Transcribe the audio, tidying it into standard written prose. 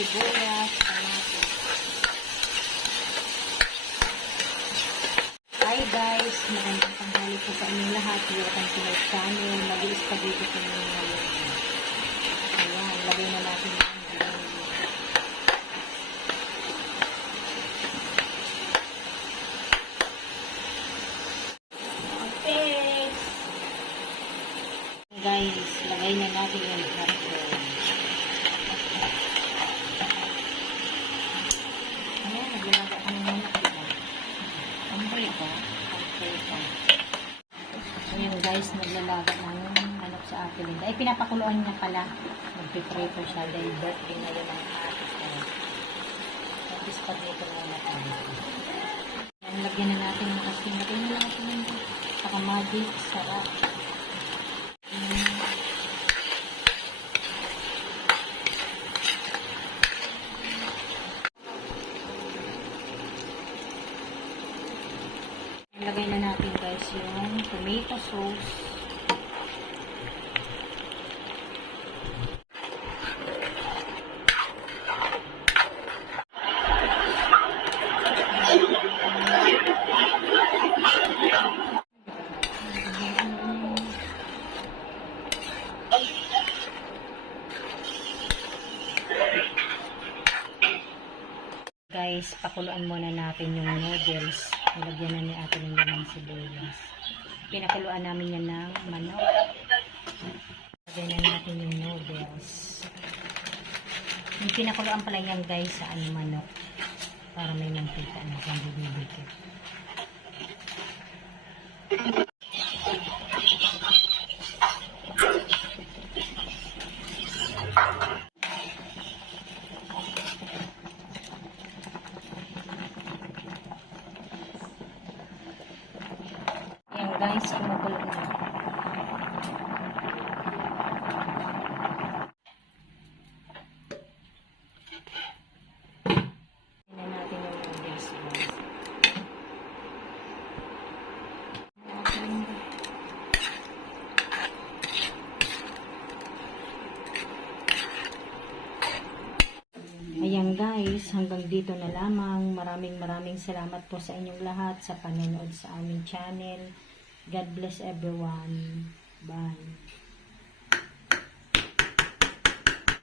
sibuyas, kamatis. Hi guys, magandang tanghali po sa inyong lahat. Welcome to my channel. Mag-i-spaghetti po namin ngayon. Ayan, lagay na natin yung guys, lagay na natin yung hotdog. Ayan, naglalaga ka ng manok, diba? Ang ba ito? Ayan guys, naglalaga ng manok sa akin. Ay, pinapakuluan niya pala. Magpiprito siya dahil birthday na yun ang atin. Nag-spaghetti na natin. Ayan, lagyan na natin ng asin. Lagyan na natin yung pakamadi, sarap. Lagay na natin guys yung tomato sauce. Guys, pakuluan muna natin yung noodles. Nilagyan na ni ate ng lamang sibuyas. Pinakuluan namin yan ng manok. Lagyan na natin yung noodles. Yung pinakuluan pala yan guys sa manok. Para may mantika na kung bibigit. Guys, kumukulo na. Tingnan natin yung noodles. Ayan guys, hanggang dito na lamang. Maraming salamat po sa inyong lahat sa panonood sa aming channel. God bless everyone. Bye.